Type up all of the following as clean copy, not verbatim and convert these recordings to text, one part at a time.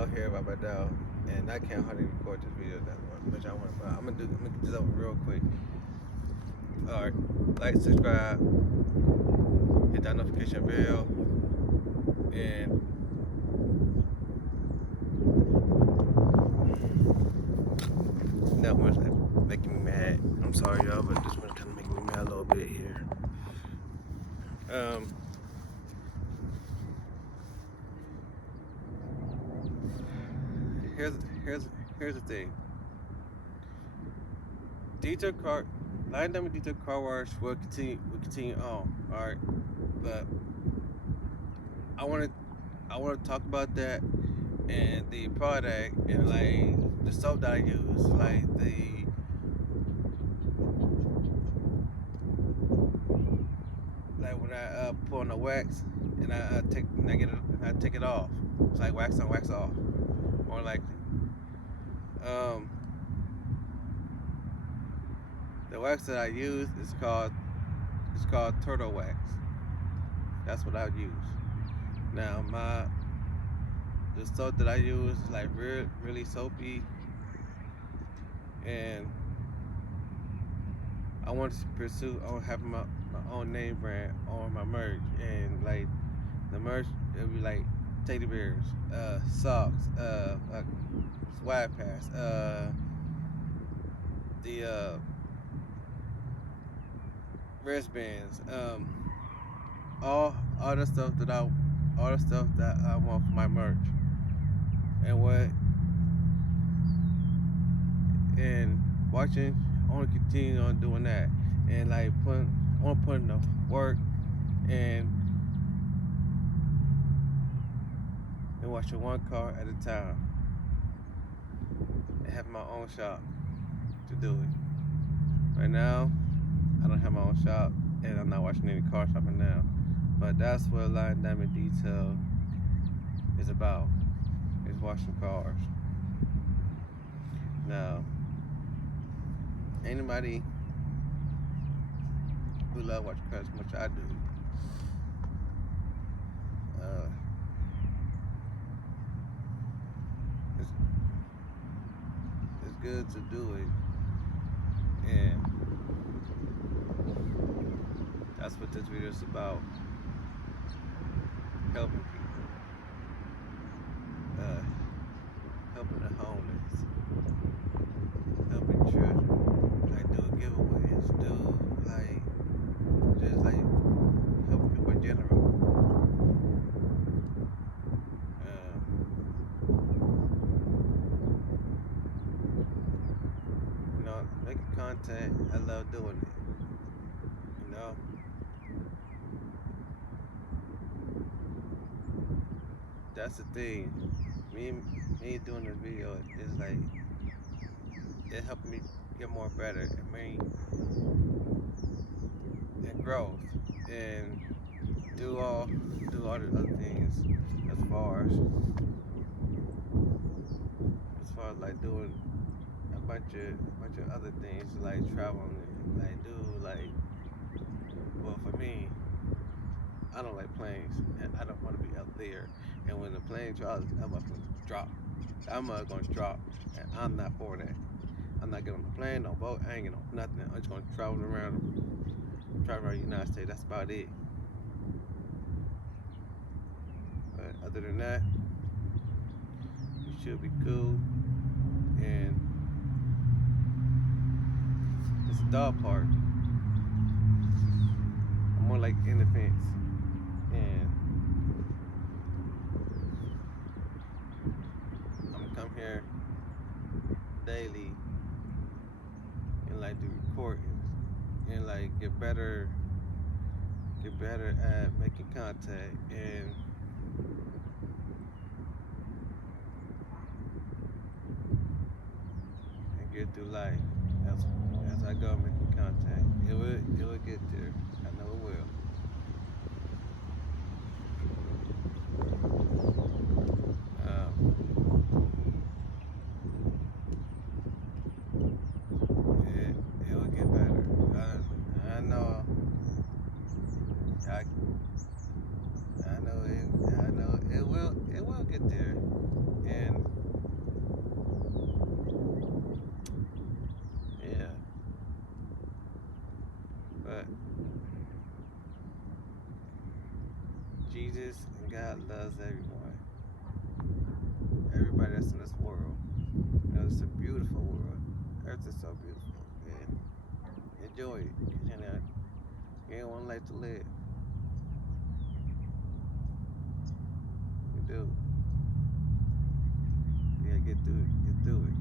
out here by my dog, and I can't hardly record this video that much I want. But I'm gonna get this over real quick. All right, like, subscribe, hit that notification bell, and that one's making me mad. I'm sorry, y'all, but this one's kind of making me mad a little bit here. Um, here's here's here's the thing. Detail car, Lion Diamond Detail Car Wash will continue on. All right, but I want to talk about that and the product and like the soap that I use, like when I put on the wax and I take it off. It's like wax on, wax off, more likely. Um, the wax that I use is called turtle wax. That's what I use. Now the soap that I use is like really soapy, and I want to pursue on having my own name brand on my merch, and like the merch it'll be like teddy bears, socks, swag pass, the wristbands, all the stuff that I want for my merch, and watching. I want to continue on doing that, and like I want to put in the work and watching one car at a time, and have my own shop to do it. Right now, I don't have my own shop, and I'm not watching any car shopping now. But that's what Lion Diamond Detail is about. It's washing cars. Now, anybody who love watching cars as much as I do, it's, it's good to do it, and that's what this video is about. Helping people, helping the homeless, helping children, like do giveaways, just like helping people in general. Making content, I love doing it. That's the thing. Me doing this video is like it helped me get more better and growth and do all the other things as far as like doing a bunch of other things like traveling and like well, for me, I don't like planes and I don't want to be up there, and when the plane tries, I'm going to drop. I'm going to drop, and I'm not for that. I'm not getting on the plane, no boat, I ain't getting on nothing. I'm just going to travel around the United States. That's about it. But other than that, it should be cool. And it's a dog park. I'm more like in the fence. And I'm gonna come here daily and like do recordings and like get better at making contact and get through life as I go making contact. It will get there. I know it will. It will get better. I know. I know it will get there, and everybody that's in this world. It's a beautiful world. Earth is so beautiful, and enjoy it. 'Cause, you ain't one life to live. You do. Yeah, get through it. Get through it.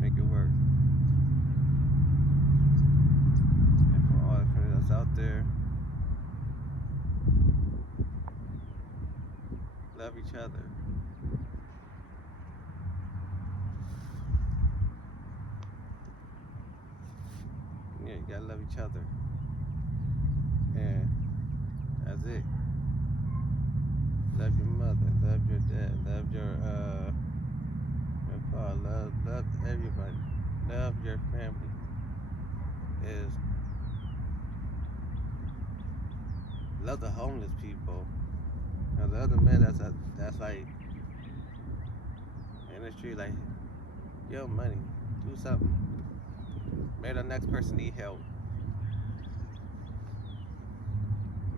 Make it work. And for all the friends that's out there, love each other. Yeah, you gotta love each other. And that's it. Love your mother. Love your dad. Love your father. Love everybody. Love your family. Is love the homeless people. Now the other man that's like in the street, like, yo, money, do something. Maybe the next person need help.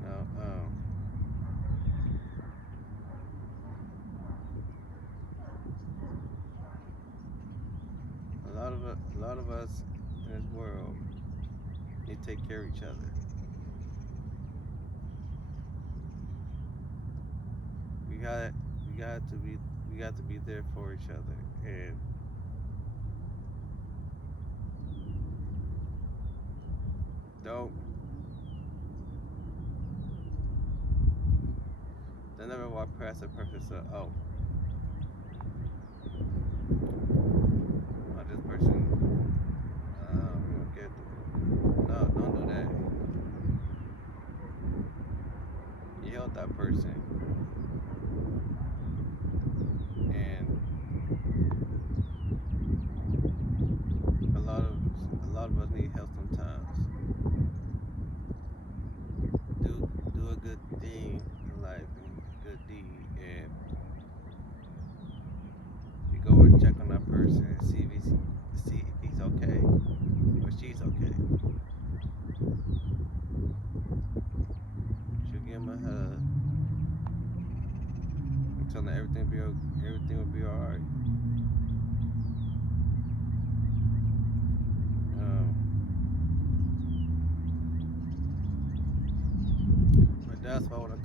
You know, a lot of us in this world need to take care of each other. We got we got to be we got to be there for each other, and don't never walk past a person and say, oh, this person, we don't get to. No, don't do that. You help that person, and a lot of us need help sometimes. Do a good thing in life and a good deed, and we go and check on that person and see if he's okay or she's okay. She'll give him a hug and tell him everything will be alright. Um, but that's why when I